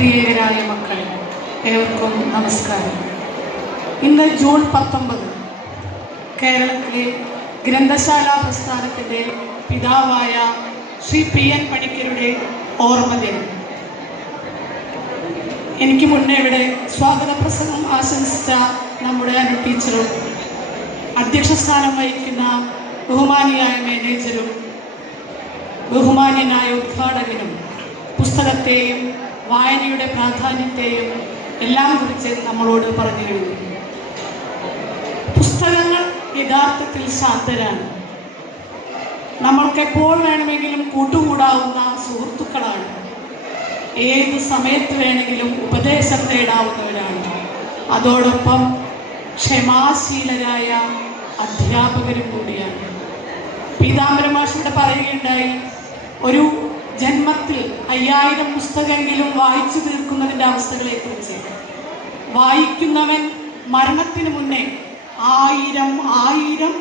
പ്രിയകരായ മക്കളെ ഏവർക്കും നമസ്കാരം. ഇന്ന് ജൂൺ പത്തൊമ്പത് കേരളത്തിലെ ഗ്രന്ഥശാല പ്രസ്ഥാനത്തിന്റെ പിതാവായ ശ്രീ പി എൻ പണിക്കരുടെ ഓർമ്മദിനം. എനിക്ക് മുന്നേ ഇവിടെ സ്വാഗത പ്രസംഗം ആശംസിച്ച നമ്മുടെ അനു ടീച്ചറും അധ്യക്ഷ സ്ഥാനം വഹിക്കുന്ന ബഹുമാനിയായ മാനേജരും ബഹുമാന്യനായ ഉദ്ഘാടകനും പുസ്തകത്തെയും വായനയുടെ പ്രാധാന്യത്തെയും എല്ലാം കുറിച്ച് നമ്മളോട് പറഞ്ഞു കഴിഞ്ഞു. പുസ്തകങ്ങൾ യഥാർത്ഥത്തിൽ ശാന്തരാണ്. നമ്മൾക്ക് എപ്പോൾ വേണമെങ്കിലും കൂട്ടുകൂടാവുന്ന സുഹൃത്തുക്കളാണ്. ഏത് സമയത്ത് വേണമെങ്കിലും ഉപദേശം തേടാവുന്നവരാണ് അതോടൊപ്പം ക്ഷമാശീലരായ അധ്യാപകരും കൂടിയാണ്. പീതാംബരമാഷിവിടെ പറയുകയുണ്ടായി ഒരു ജന്മത്തിൽ അയ്യായിരം പുസ്തകമെങ്കിലും വായിച്ചു തീർക്കുന്നതിന്റെ അവസ്ഥകളെ കുറിച്ച് വായിക്കുന്നവൻ മരണത്തിന് മുന്നേ ആയിരം ആയിരം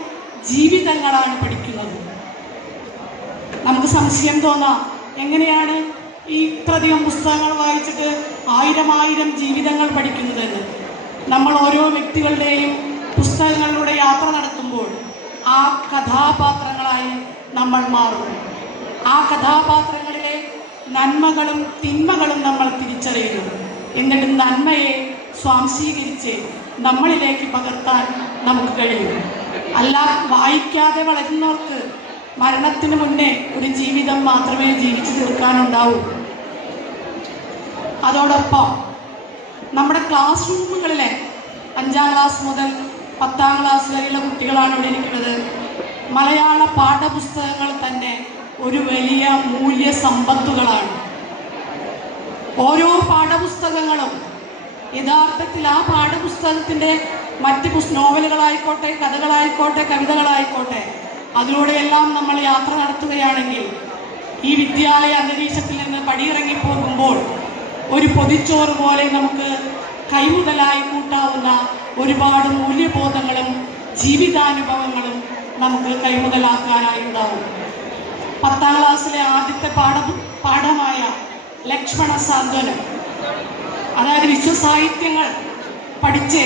ജീവിതങ്ങളാണ് പഠിക്കുന്നത്. നമുക്ക് സംശയം തോന്നാം എങ്ങനെയാണ് ഈ ഇത്രയധികം പുസ്തകങ്ങൾ വായിച്ചിട്ട് ആയിരം ആയിരം ജീവിതങ്ങൾ പഠിക്കുന്നതെന്ന്? നമ്മൾ ഓരോ വ്യക്തികളുടെയും പുസ്തകങ്ങളിലൂടെ യാത്ര നടത്തുമ്പോൾ ആ കഥാപാത്രങ്ങളായി നമ്മൾ മാറും. ആ കഥാപാത്രങ്ങളിലെ നന്മകളും തിന്മകളും നമ്മൾ തിരിച്ചറിയുന്നു. എന്നിട്ട് നന്മയെ സ്വാംശീകരിച്ച് നമ്മളിലേക്ക് പകർത്താൻ നമുക്ക് കഴിയും. അല്ല വായിക്കാതെ വളരുന്നവർക്ക് മരണത്തിന് മുന്നേ ഒരു ജീവിതം മാത്രമേ ജീവിച്ചു തീർക്കാനുണ്ടാവൂ. അതോടൊപ്പം നമ്മുടെ ക്ലാസ് റൂമുകളിലെ അഞ്ചാം ക്ലാസ് മുതൽ പത്താം ക്ലാസ് വരെയുള്ള കുട്ടികളാണ് ഇവിടെ ഇരിക്കുന്നത്. മലയാള പാഠപുസ്തകങ്ങൾ തന്നെ ഒരു വലിയ മൂല്യ സമ്പത്തുകളാണ് ഓരോ പാഠപുസ്തകങ്ങളും യഥാർത്ഥത്തിൽ ആ പാഠപുസ്തകത്തിന്റെ മറ്റ് പുസ് നോവലുകളായിക്കോട്ടെ കഥകളായിക്കോട്ടെ കവിതകളായിക്കോട്ടെ അതിലൂടെയെല്ലാം നമ്മൾ യാത്ര നടത്തുകയാണെങ്കിൽ ഈ വിദ്യാലയ അന്തരീക്ഷത്തിൽ നിന്ന് പടിയിറങ്ങി പോകുമ്പോൾ ഒരു പൊതിച്ചോറ് പോലെ നമുക്ക് കൈമുതലായി കൂട്ടാവുന്ന ഒരുപാട് മൂല്യബോധങ്ങളും ജീവിതാനുഭവങ്ങളും നമുക്ക് കൈമുതലാക്കാനായി ഉണ്ടാവും. പത്താം ക്ലാസ്സിലെ ആദ്യത്തെ പാഠ പാഠമായ ലക്ഷ്മണ സാന്ത്വനം. അതായത് വിശ്വസാഹിത്യങ്ങൾ പഠിച്ച്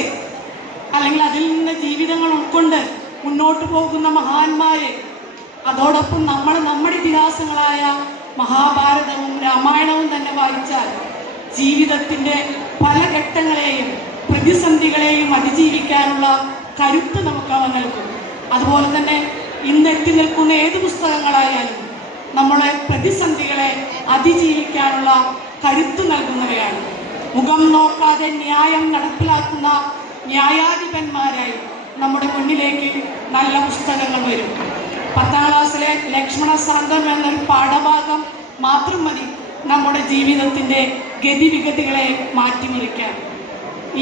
അല്ലെങ്കിൽ അതിൽ നിന്ന് ജീവിതങ്ങൾ ഉൾക്കൊണ്ട് മുന്നോട്ട് പോകുന്ന മഹാന്മാരെ അതോടൊപ്പം നമ്മൾ നമ്മുടെ ഇതിഹാസങ്ങളായ മഹാഭാരതവും രാമായണവും തന്നെ വായിച്ചാൽ ജീവിതത്തിന്റെ പല ഘട്ടങ്ങളെയും പ്രതിസന്ധികളെയും അതിജീവിക്കാനുള്ള കരുത്ത് നമുക്ക് അവ നൽകും. അതുപോലെ തന്നെ ഇന്ന് എത്തി നിൽക്കുന്ന ഏത് പുസ്തകങ്ങളായാലും നമ്മളെ പ്രതിസന്ധികളെ അതിജീവിക്കാനുള്ള കരുത്ത് നൽകുന്നവയാണ്. മുഖം നോക്കാതെ ന്യായം നടപ്പിലാക്കുന്ന ന്യായാധിപന്മാരായി നമ്മുടെ മുന്നിലേക്ക് നല്ല പുസ്തകങ്ങൾ വരും. പത്താം ക്ലാസ്സിലെ ലക്ഷ്മണ സാന്തം എന്നൊരു പാഠഭാഗം മാത്രം മതി നമ്മുടെ ജീവിതത്തിന്റെ ഗതിവിഗതികളെ മാറ്റിമറിക്കാൻ.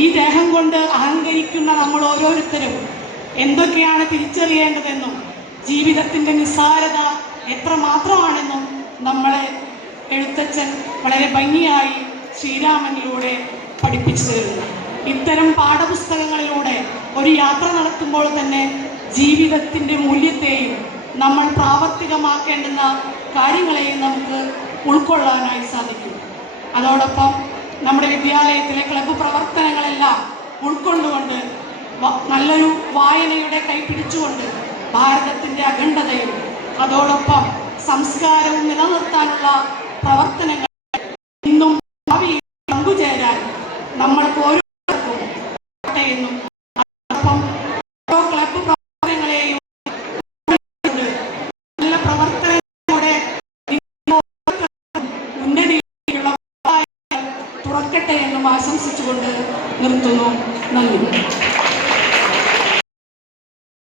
ഈ ദേഹം കൊണ്ട് അഹങ്കരിക്കുന്ന നമ്മൾ ഓരോരുത്തരും എന്തൊക്കെയാണ് തിരിച്ചറിയേണ്ടതെന്നും ജീവിതത്തിന്റെ നിസ്സാരത എത്രമാത്രമാണെന്നും നമ്മളെ എഴുത്തച്ഛൻ വളരെ ഭംഗിയായി ശ്രീരാമനിലൂടെ പഠിപ്പിച്ചു തരുന്നു. ഇത്തരം പാഠപുസ്തകങ്ങളിലൂടെ ഒരു യാത്ര നടത്തുമ്പോൾ തന്നെ ജീവിതത്തിന്റെ മൂല്യത്തെയും നമ്മൾ പ്രാവർത്തികമാക്കേണ്ടുന്ന കാര്യങ്ങളെയും നമുക്ക് ഉൾക്കൊള്ളാനായി സാധിക്കും. അതോടൊപ്പം നമ്മുടെ വിദ്യാലയത്തിലെ ക്ലബ്ബ് പ്രവർത്തനങ്ങളെല്ലാം ഉൾക്കൊണ്ടുകൊണ്ട് നല്ലൊരു വായനയുടെ കൈപിടിച്ചുകൊണ്ട് ഭാരതത്തിന്റെ അഖണ്ഡതയും അതോടൊപ്പം സംസ്കാരവും നിലനിർത്താനുള്ള പ്രവർത്തനങ്ങൾ ഇന്നും ഭാവിയിൽ പങ്കുചേരാൻ നമ്മൾക്ക് ഓരോരുത്തർക്കും തുറക്കട്ടെ ആശംസിച്ചുകൊണ്ട് നിർത്തുന്നു. നന്ദി.